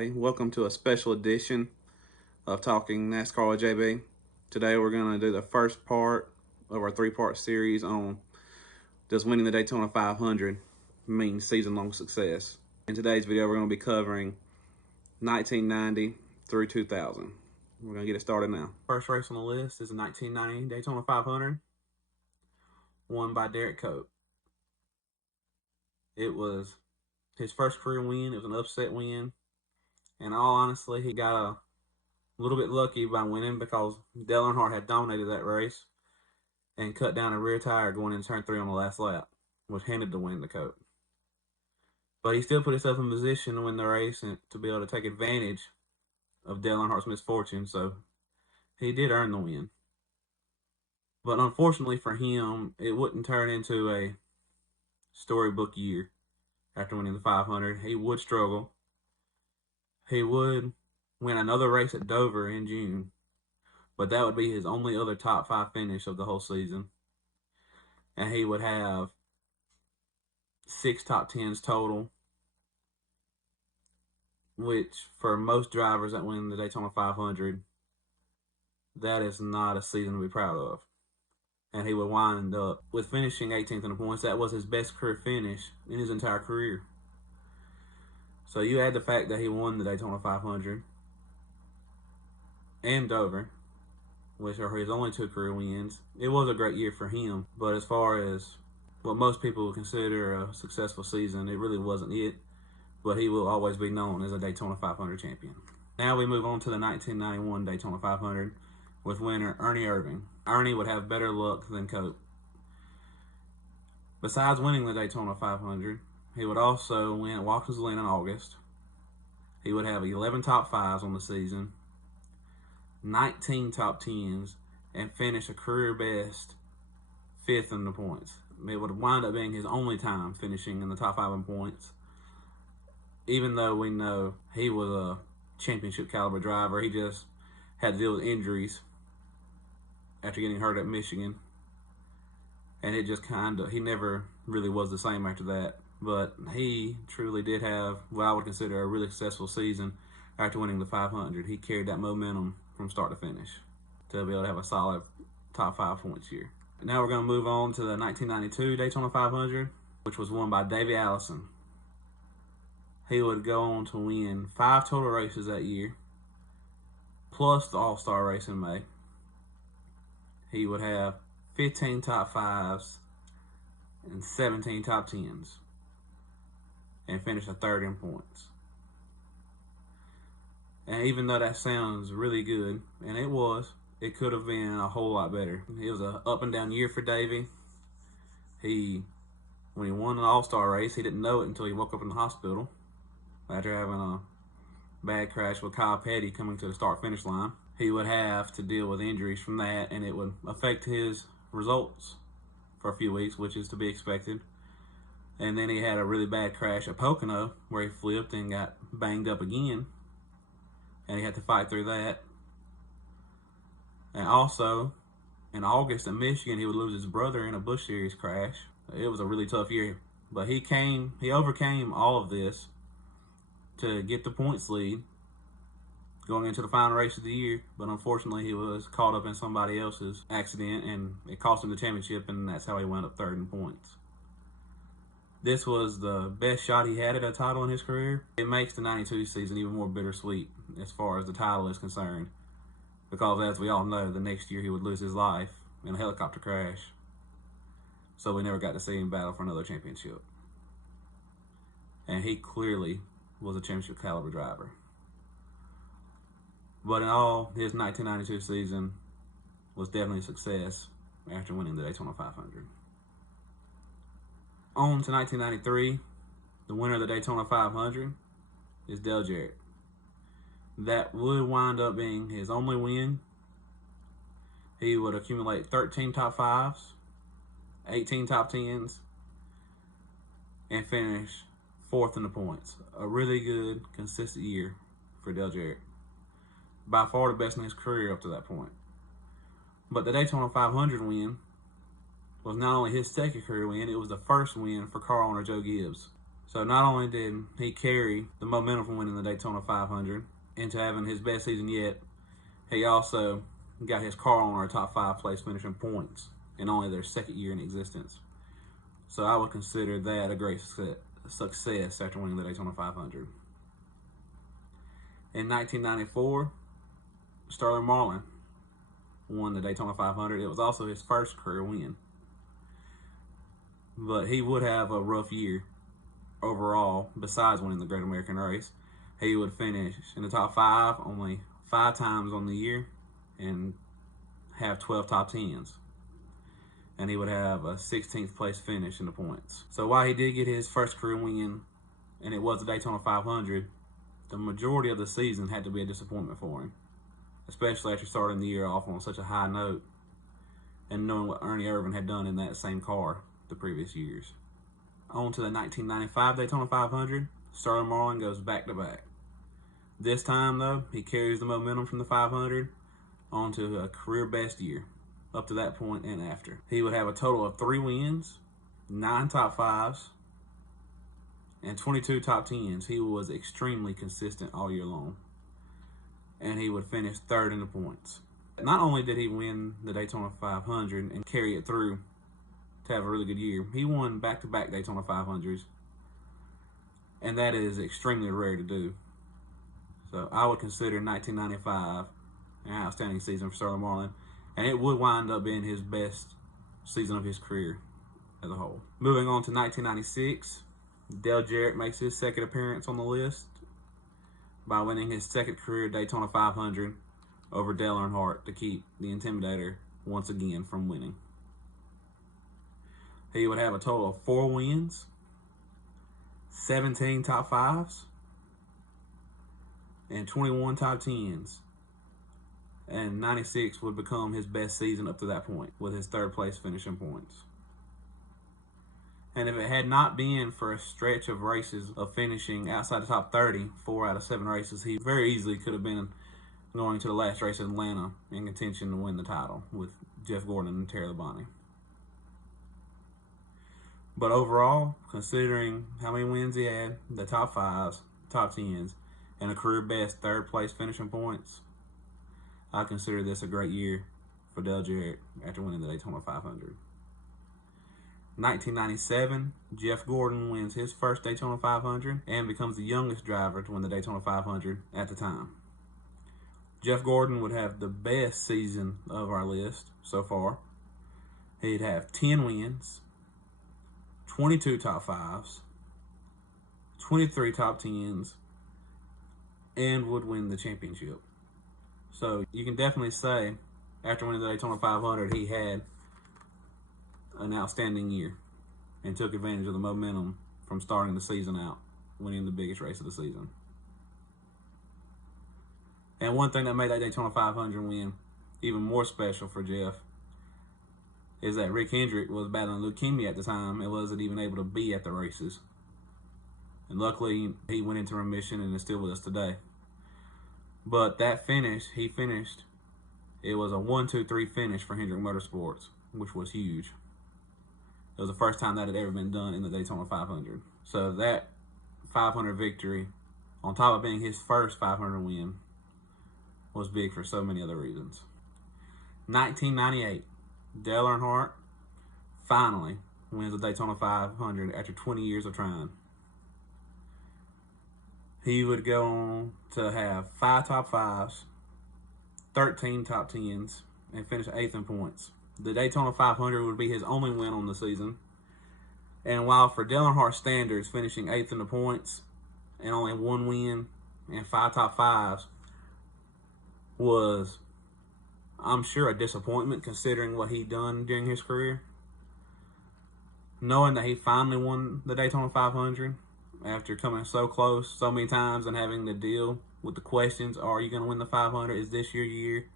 everybody. Welcome to a special edition of Talking NASCAR with JB. Today we're going to do the first part of our three-part series on does winning the Daytona 500 mean season-long success. In today's video, we're going to be covering 1990 through 2000. We're going to get it started now. First race on the list is the 1990 Daytona 500, won by Derrike Cope. It was his first career win. It was an upset win. And all honestly, he got a little bit lucky by winning because Dale Earnhardt had dominated that race and cut down a rear tire going into turn 3 on the last lap, which handed the win to Cope. But he still put himself in position to win the race and to be able to take advantage of Dale Earnhardt's misfortune, so he did earn the win. But unfortunately for him, it wouldn't turn into a storybook year after winning the 500. He would struggle. He would win another race at Dover in June, but that would be his only other top 5 finish of the whole season. And he would have 6 top 10s total, which for most drivers that win the Daytona 500, that is not a season to be proud of. And he would wind up with finishing 18th in the points. That was his best career finish in his entire career. So you add the fact that he won the Daytona 500 and Dover, which are his only 2 career wins. It was a great year for him, but as far as what most people would consider a successful season, it really wasn't it. But he will always be known as a Daytona 500 champion. Now we move on to the 1991 Daytona 500 with winner Ernie Irvan. Ernie would have better luck than Cope. Besides winning the Daytona 500, he would also win at Watkins Glen in August. He would have 11 top 5s on the season, 19 top 10s, and finish a career best 5th in the points. It would wind up being his only time finishing in the top 5 in points. Even though we know he was a championship caliber driver, he just had to deal with injuries after getting hurt at Michigan. And it just he never really was the same after that. But he truly did have what I would consider a really successful season after winning the 500. He carried that momentum from start to finish to be able to have a solid top 5 points year. Now we're going to move on to the 1992 Daytona 500, which was won by Davey Allison. He would go on to win 5 total races that year, plus the All-Star race in May. He would have 15 top 5s and 17 top 10s and finish a 3rd in points. And even though that sounds really good, and it could have been a whole lot better. It was an up and down year for Davey. When he won an All-Star race, he didn't know it until he woke up in the hospital after having a bad crash with Kyle Petty coming to the start-finish line. He would have to deal with injuries from that, and it would affect his results for a few weeks, which is to be expected. And then he had a really bad crash at Pocono where he flipped and got banged up again, and he had to fight through that. And also, in August in Michigan, he would lose his brother in a Busch Series crash. It was a really tough year, but he overcame all of this to get the points lead going into the final race of the year. But unfortunately, he was caught up in somebody else's accident, and it cost him the championship, and that's how he wound up 3rd in points. This was the best shot he had at a title in his career. It makes the 92 season even more bittersweet as far as the title is concerned, because as we all know, the next year he would lose his life in a helicopter crash. So we never got to see him battle for another championship. And he clearly was a championship caliber driver. But in all, his 1992 season was definitely a success after winning the Daytona 500. On to 1993, the winner of the Daytona 500 is Dale Jarrett. That would wind up being his only win. He would accumulate 13 top 5s, 18 top 10s, and finish 4th in the points. A really good, consistent year for Dale Jarrett. By far the best in his career up to that point. But the Daytona 500 win was not only his 2nd career win, it was the first win for car owner Joe Gibbs. So not only did he carry the momentum from winning the Daytona 500 into having his best season yet, he also got his car on our top 5 place finishing points in only their second year in existence. So I would consider that a great success after winning the Daytona 500. In 1994, Sterling Marlin won the Daytona 500. It was also his first career win. But he would have a rough year overall besides winning the Great American Race. He would finish in the top 5 only 5 times on the year and have 12 top 10s. And he would have a 16th place finish in the points. So while he did get his first career win, and it was the Daytona 500, the majority of the season had to be a disappointment for him, especially after starting the year off on such a high note and knowing what Ernie Irvan had done in that same car the previous years. On to the 1995 Daytona 500, Sterling Marlin goes back-to-back. This time, though, he carries the momentum from the 500 onto a career-best year up to that point and after. He would have a total of 3 wins, 9 top 5s, and 22 top 10s. He was extremely consistent all year long, and he would finish 3rd in the points. Not only did he win the Daytona 500 and carry it through to have a really good year, he won back-to-back Daytona 500s, and that is extremely rare to do. So I would consider 1995 an outstanding season for Sterling Marlin, and it would wind up being his best season of his career as a whole. Moving on to 1996, Dale Jarrett makes his second appearance on the list by winning his second career Daytona 500 over Dale Earnhardt to keep the Intimidator once again from winning. He would have a total of 4 wins, 17 top 5s, and 21 top 10s. And 96 would become his best season up to that point with his 3rd place finishing points. And if it had not been for a stretch of races of finishing outside the top 30, 4 out of 7 races, he very easily could have been going to the last race in Atlanta in contention to win the title with Jeff Gordon and Terry Labonte. But overall, considering how many wins he had, the top 5s, top 10s, and a career best 3rd place finishing points, I consider this a great year for Dale Jarrett after winning the Daytona 500. 1997, Jeff Gordon wins his first Daytona 500 and becomes the youngest driver to win the Daytona 500 at the time. Jeff Gordon would have the best season of our list so far. He'd have 10 wins, 22 top 5s, 23 top 10s, and would win the championship. So you can definitely say, after winning the Daytona 500, he had an outstanding year and took advantage of the momentum from starting the season out, winning the biggest race of the season. And one thing that made that Daytona 500 win even more special for Jeff is that Rick Hendrick was battling leukemia at the time and wasn't even able to be at the races. And luckily, he went into remission and is still with us today. But that finish, he finished, it was a 1-2-3 finish for Hendrick Motorsports, which was huge. It was the first time that had ever been done in the Daytona 500. So that 500 victory, on top of being his first 500 win, was big for so many other reasons. 1998, Dale Earnhardt finally wins the Daytona 500 after 20 years of trying. He would go on to have 5 top 5s, 13 top 10s, and finish 8th in points. The Daytona 500 would be his only win on the season. And while for Dale Earnhardt standards, finishing 8th in the points and only 1 win and 5 top 5s was, I'm sure, a disappointment considering what he'd done during his career. Knowing that he finally won the Daytona 500 after coming so close so many times and having to deal with the questions, are you going to win the 500? Is this your year?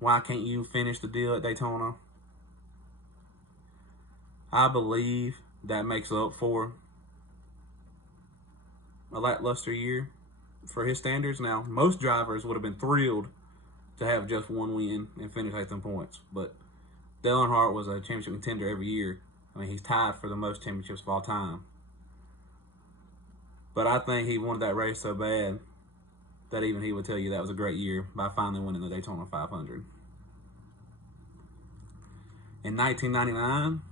Why can't you finish the deal at Daytona? I believe that makes up for a lackluster year for his standards. Now, most drivers would have been thrilled to have just 1 win and finish 8th in points, but Dale Earnhardt was a championship contender every year. I mean, he's tied for the most championships of all time. But I think he wanted that race so bad that even he would tell you that was a great year by finally winning the Daytona 500. In 1999,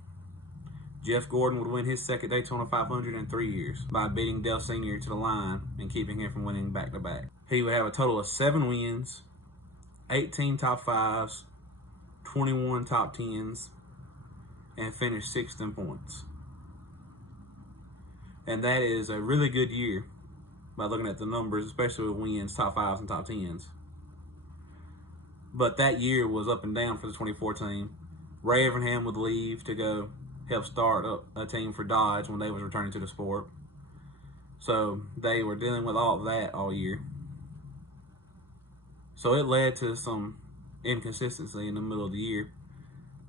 Jeff Gordon would win his second Daytona 500 in 3 years by beating Dale Sr. to the line and keeping him from winning back-to-back. He would have a total of 7 wins, 18 top 5s, 21 top 10s, and finish 6th in points. And that is a really good year by looking at the numbers, especially with wins, top 5s, and top 10s. But that year was up and down for the 24 team. Ray Evernham would leave to go help start up a team for Dodge when they was returning to the sport. So they were dealing with all of that all year. So it led to some inconsistency in the middle of the year.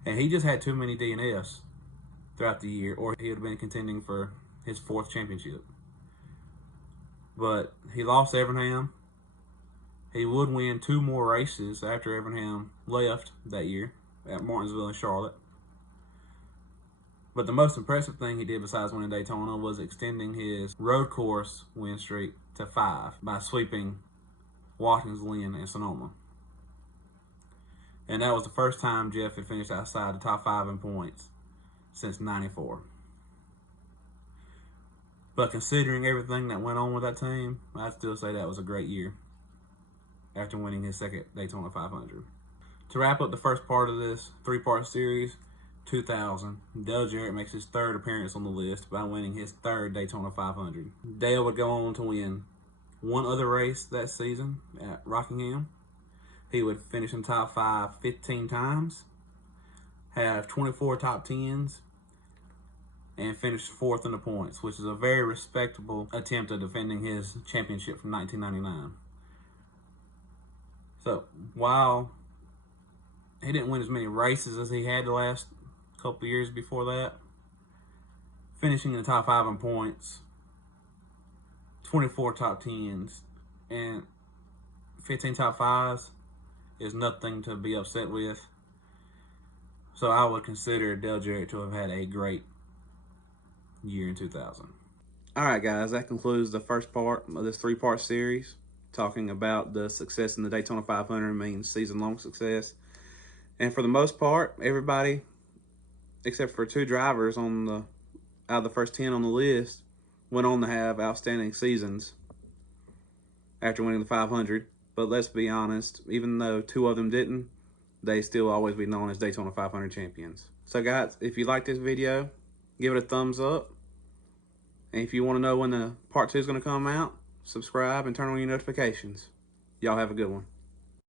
And he just had too many DNFs throughout the year, or he would have been contending for his 4th championship. But he lost Evernham. He would win 2 more races after Evernham left that year at Martinsville and Charlotte. But the most impressive thing he did besides winning Daytona was extending his road course win streak to 5 by sweeping Watkins, Glen, and Sonoma. And that was the first time Jeff had finished outside the top 5 in points since '94. But considering everything that went on with that team, I'd still say that was a great year after winning his second Daytona 500. To wrap up the first part of this 3-part series, 2000, Dale Jarrett makes his 3rd appearance on the list by winning his 3rd Daytona 500. Dale would go on to win 1 other race that season at Rockingham. He would finish in top 5 15 times, have 24 top 10s, and finish 4th in the points, which is a very respectable attempt at defending his championship from 1999. So while he didn't win as many races as he had the last couple years before that, finishing in the top 5 in points, 24 top 10s, and 15 top 5s is nothing to be upset with. So I would consider Dale Jarrett to have had a great year in 2000. All right, guys, that concludes the first part of this 3-part series, talking about the success in the Daytona 500 means season-long success. And for the most part, everybody, except for 2 drivers out of the first 10 on the list, went on to have outstanding seasons after winning the 500. But let's be honest, even though 2 of them didn't, they still always be known as Daytona 500 champions. So guys, if you like this video, give it a thumbs up. And if you want to know when the part 2 is going to come out, subscribe and turn on your notifications. Y'all have a good one.